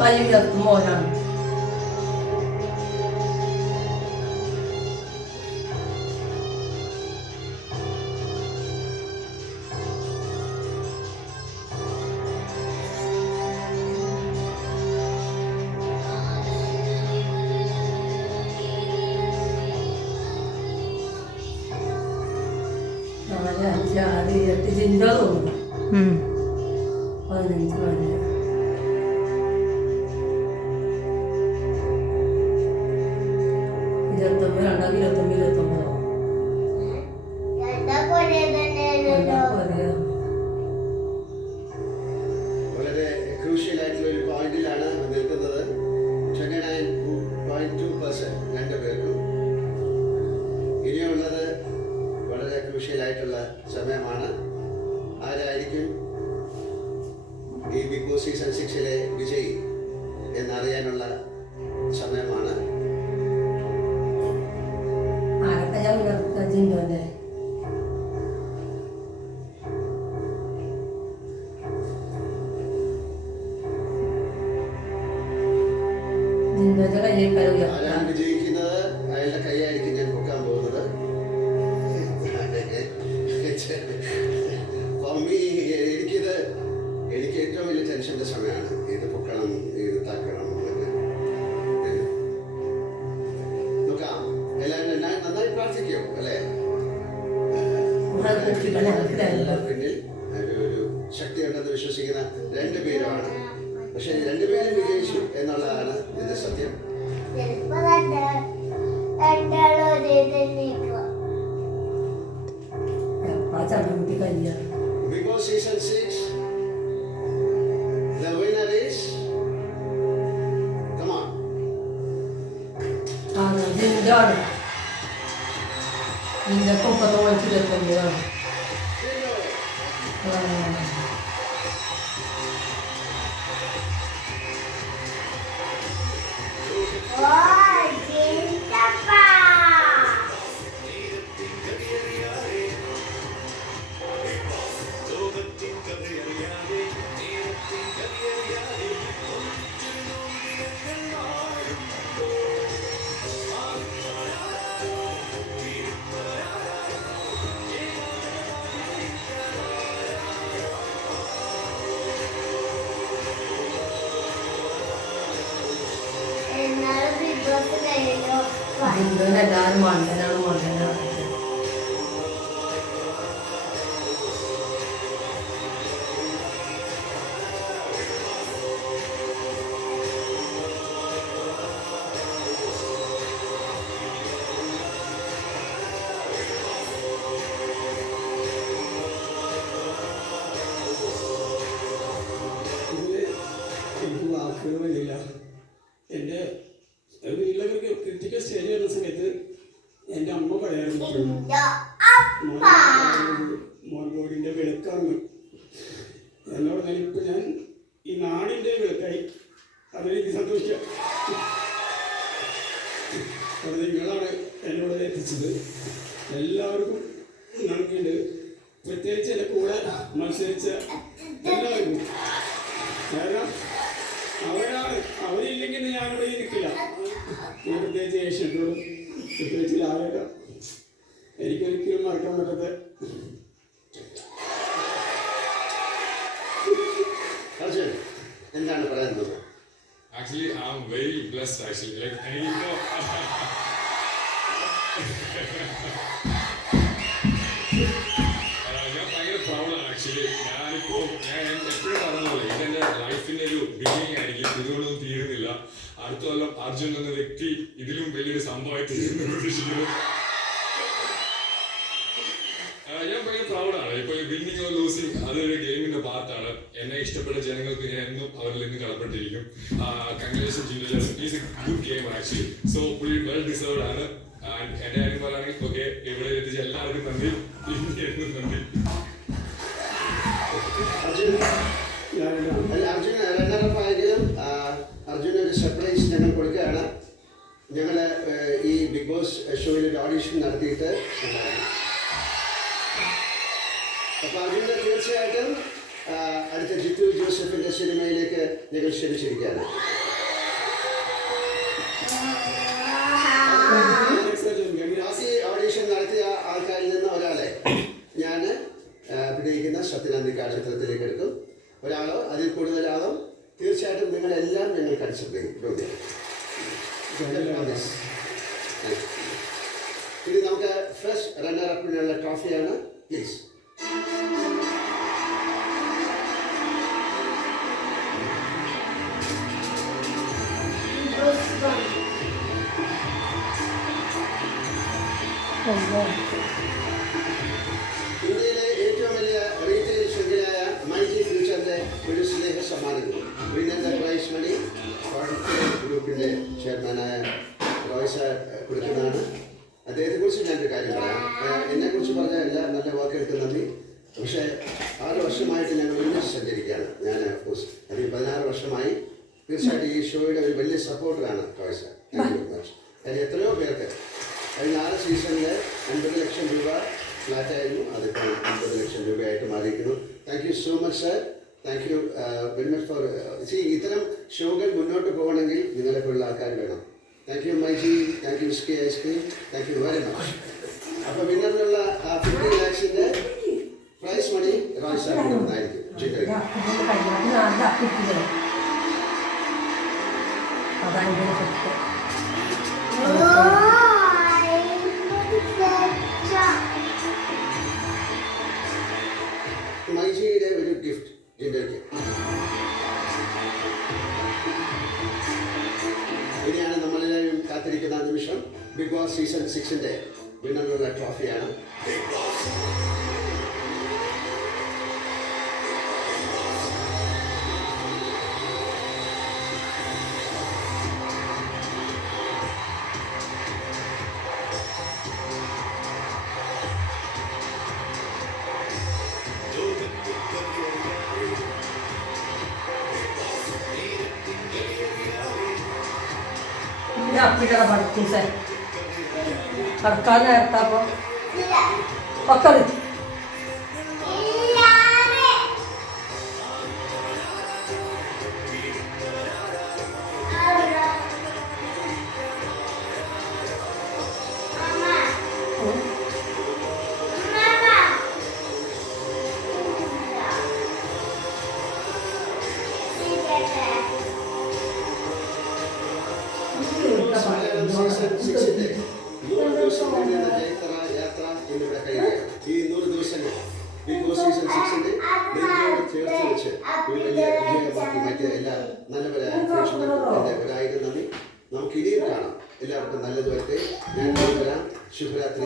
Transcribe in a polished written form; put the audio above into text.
കൈ ഉയർത്തും മോനാണ്. നാല് അഞ്ച് ആറ് 8 ജിഞ്ചോ തോന്നുന്നു. 15 വരെ 29 വളരെ ക്രൂഷ്യൽ ആയിട്ടുള്ള ഒരു പോയിന്റിലാണ് നിൽക്കുന്നത്. 29.2% രണ്ടുപേർക്കും. ഇനിയുള്ളത് വളരെ ക്രൂഷ്യൽ ആയിട്ടുള്ള സമയമാണ്. ആരായിരിക്കും ഈ ബിഗ് ബോസ് സീസൺ 6 വിജയി എന്നറിയാനുള്ള സമയമാണ്. ആരൊക്കെ ഞാൻ ഉയർത്താം ജിൻഡോന്റെ കയ്യേക്കാൾ ഉയർത്താം. ആരാണ് വിജയിക്കുന്നത് അയാളുടെ കൈയായിരിക്കും ഞാൻ പൊക്കാൻ പോകുന്നത്. എനിക്ക് ഏറ്റവും വലിയ ടെൻഷന്റെ സമയമാണ്. ഇത് പൊക്കണം, ഇത് താക്കണം. നോക്കാം. എല്ലാവരും നന്നായി പ്രാർത്ഥിക്കോ അല്ലേ? പിന്നിൽ ഒരു ശക്തിയുണ്ടെന്ന് വിശ്വസിക്കുന്ന രണ്ടുപേരുമാണ്. പക്ഷെ രണ്ടുപേരും വിജയിച്ചു എന്നുള്ളതാണ് ഇതിന്റെ സത്യം. Big Boss Season 6, the winner is, come on. ജിൻഡോയാണ്. ജിൻഡൊക്കെ 29-29. ജിൻഡോനെ എല്ലാവരും മണ്ടനാണ്. എനിക്ക് വാക്കുകളില്ല. എൻ്റെ വീട്ടിലൊക്കെ ക്രിറ്റിക്കൽ സ്റ്റേജ് വരുന്ന സമയത്ത് എൻ്റെ അമ്മ പറയാറുണ്ട്, മോൻബോഡിൻ്റെ വിളക്കാണ് എന്ന് പറഞ്ഞാൽ ഇപ്പം ഞാൻ ഈ നാടിൻ്റെ വിളക്കായി. അതിലെനിക്ക് സന്തോഷിക്കാം. അത് നിങ്ങളാണ് എന്നോട് എത്തിച്ചത്. എല്ലാവർക്കും നന്ദിയുണ്ട്. പ്രത്യേകിച്ച് എൻ്റെ കൂടെ മത്സരിച്ച എല്ലാവർക്കും. കാരണം അവരില്ലെങ്കിൽ ഞാനിവിടെ നിൽക്കില്ല. ഞാൻ പ്രത്യേകിച്ച് ഏഷ്യനോടും പ്രത്യേകിച്ച് ലാലേട്ട എനിക്കൊരിക്കലും മറക്കാൻ പറ്റാത്ത. എന്താണ് പറയുന്നത്? Actually, I'm very blessed. Actually, like ഞാൻ ഭയങ്കര പ്രൗഡാണ്. ആക്ച്വലി ഞാനിപ്പോൾ ഞാൻ എപ്പോഴും പറഞ്ഞത് ഇതെന്റെ ലൈഫിന്റെ ഒരു ബിഗിനിങ് ആയിരിക്കും. ഇതുകൊണ്ടൊന്നും തീരുന്നില്ല. അടുത്ത കൊല്ലം അർജുൻ എന്ന വ്യക്തി ഇതിലും വലിയൊരു സംഭവമായി തീരുന്നു പ്രതീക്ഷിക്കുന്നു. ഞാൻ ഭയങ്കര പ്രൗഡാണ്. ഇപ്പൊ വിന്നിങ് ഓർ ലൂസിങ് അതൊരു ഗെയിമിന്റെ പാർട്ടാണ്. എന്നെ ഇഷ്ടപ്പെട്ട ജനങ്ങൾക്ക് ഞാൻ എന്നും അവരിൽ നിന്ന് കടപ്പെട്ടിരിക്കും. Congratulation Jinto. Is a good game actually. So പുള്ളി വെൽ ഡിസേർവ്ഡ് ആണ്. എന്റെ കാര്യം പറയുകയാണെങ്കിൽ ഓക്കെ, ഇവിടെ എത്തിച്ച എല്ലാവർക്കും നന്ദി. നന്ദി. അർജുൻ റണ്ണറപ്പായെങ്കിലും അർജുന ഒരു സർപ്രൈസ് ഞങ്ങൾ കൊടുക്കുകയാണ്. ഞങ്ങൾ ഈ ബിഗ് ബോസ് ഷോയിൽ ഒരു ഓഡീഷൻ നടത്തിയിട്ട് അപ്പോൾ അർജുന തീർച്ചയായിട്ടും അടുത്ത ജിത്തു ജോസഫിൻ്റെ സിനിമയിലേക്ക് ഞങ്ങൾ ക്ഷണിച്ചിരിക്കുകയാണ്. ബാക്കി ഓഡീഷൻ നടത്തിയ ആൾക്കാരിൽ നിന്ന് ഒരാളെ ഞാൻ അഭിനയിക്കുന്ന സത്യനന്ദിക്കാട് ചിത്രത്തിലേക്ക് എടുക്കും. ഒരാളോ അതിൽ കൂടുതലാളോ തീർച്ചയായിട്ടും നിങ്ങളെല്ലാം ഞങ്ങൾ കൺസിഡർ ചെയ്യും. ഇനി നമുക്ക് ഫസ്റ്റ് റണ്ണർ അപ്പിനുള്ള ട്രോഫിയാണ്. പ്ലീസ്. ഇന്ത്യയിലെ ഏറ്റവും വലിയ റീറ്റെയിൽ ശൃംഖലയായ മൈജി ഫ്യൂച്ചറിന്റെ ഒരു സ്നേഹ സമ്മാനങ്ങൾ വിന്നർ പ്രൈസ് മണി ഗ്രൂപ്പിന്റെ ചെയർമാനായ റോയ് സാർ കൊടുക്കുന്നതാണ്. അദ്ദേഹത്തെക്കുറിച്ച് ഞാനൊരു കാര്യം പറയാം. എന്നെക്കുറിച്ച് പറഞ്ഞല്ല, നല്ല വാക്കുകൾക്ക് നന്ദി. പക്ഷേ 6 വർഷമായിട്ട് ഞങ്ങൾ ഒരുമിച്ച് സഞ്ചരിക്കുകയാണ്. ഞാൻ ഓഫ്കോഴ്സ് അതിൽ 16 വർഷമായി. തീർച്ചയായിട്ടും ഈ ഷോയുടെ ഒരു വലിയ സപ്പോർട്ടറാണ് Roy sir. Thank you very much. അതിൽ എത്രയോ പേർക്ക് കഴിഞ്ഞ 6 സീസണിൽ 50 ലക്ഷം രൂപ ഫ്ലാറ്റായിരുന്നു. അതിപ്പോൾ 50 ലക്ഷം രൂപയായിട്ട് മാറിയിരിക്കുന്നു. Thank you so much sir. Thank you very much for ഇത്തരം ഷോകൾ മുന്നോട്ട് പോകണമെങ്കിൽ നിങ്ങളെപ്പോലുള്ള ആൾക്കാർ വേണം. Thank you myG, thank you Ski ice cream, thank you very much. അപ്പോൾ വിന്നറിനുള്ള 50 ലാക്സിൻ്റെ പ്രൈസ് മണി റോയ് സാർ കൊടുക്കുന്നതായിരിക്കും. മൈജിയുടെ ഒരു ഗിഫ്റ്റ് ജിൻഡോയ്ക്ക്. ഇനിയാണ് നമ്മളെല്ലാവരും കാത്തിരിക്കുന്ന നിമിഷം. ബിഗ് ബോസ് സീസൺ 6ന്റെ വിന്നറിനുള്ള ട്രോഫിയാണ്. അപ്പിടെ പഠിക്കും സാർ കടക്കാൻ നേരത്തപ്പോ പക്കളി സീസൺ 6ന്റെ 100 ദിവസം നീണ്ടുന്ന യാത്ര ഇന്നിവിടെ കഴിയുകയാണ്. ഈ 100 ദിവസങ്ങൾ ബിഗ് ബോസ് സീസൺ 6ന്റെ നെഞ്ചോട് ചേർത്ത് വെച്ച് ഒരു വലിയ വിജയമാക്കി മാറ്റിയ എല്ലാ നല്ലവരായ പ്രേക്ഷകർക്കും എൻ്റെ 1000 നന്ദി. നമുക്ക് ഇനിയും കാണാം. എല്ലാവർക്കും നല്ലത് വരട്ടെ. ഞാൻ വരാം. ശുഭരാത്രി.